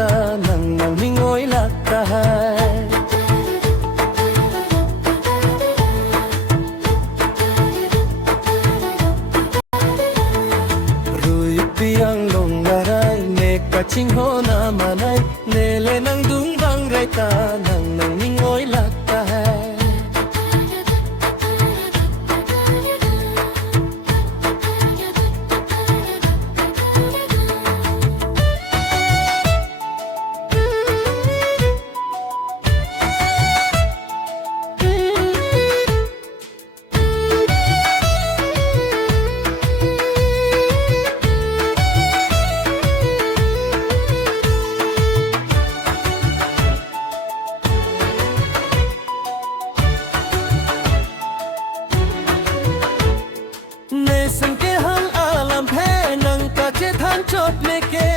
ta nang mingoy lakahay. Rui piang long ngaray ne kaching ho na manay nele nang dungbang ray ta nang mingoy lakahay. Chốt mê kê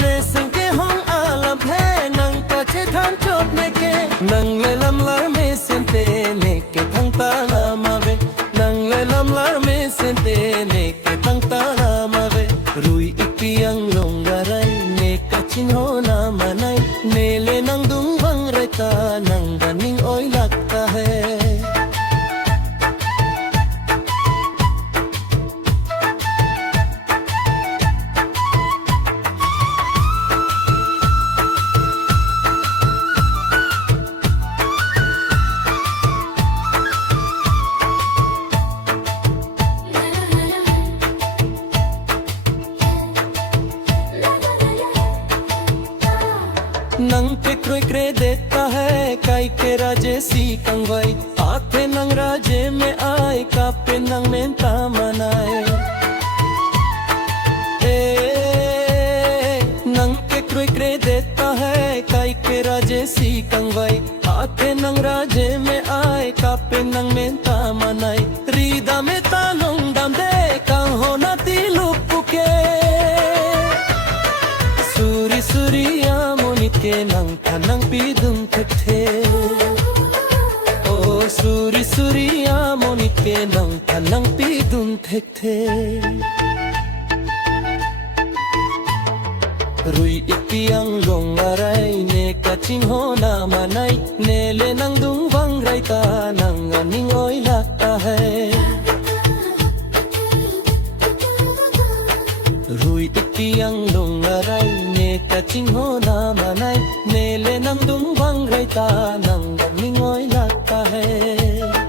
nê sang kê hong a lam phe nang ta che than chốt mê kê nang le lam lar me sen te ne ke thang ta la ma ve nang le lam lar me sen te ne ke thang ta la ma ve rui ipiang long garai ne ka chin ho na manai ne le nang dung bang rai ta nang ganing oi lakta hai. नंग पे कोई क्रे देता है काई के राजे सी कंगवाई आते नंग राजे में आए कापे नंग में ता मनाए नंग पे कोई क्रे देता है काई के राजे सी कंगवाई आते नंग राजे में आए कापे नंग में ता मनाए रीदा में ता नंग दम दे कां होना ती लुपुके सूरी सूरिया के नंग थनंग पीदुम थे ओ सूरी सूरिया मोनी के नंग थनंग पीदुम थे रुई इपियांग लोंग अराई ने कचिंग हो ना मनाई ने ले नंग दुंग वंग राई ता नंग निंग ओई लगता है रुई इपियांग लोंग अराई kaching ho na manay nele nang dung bang ray ta nang galing oy lakta hai.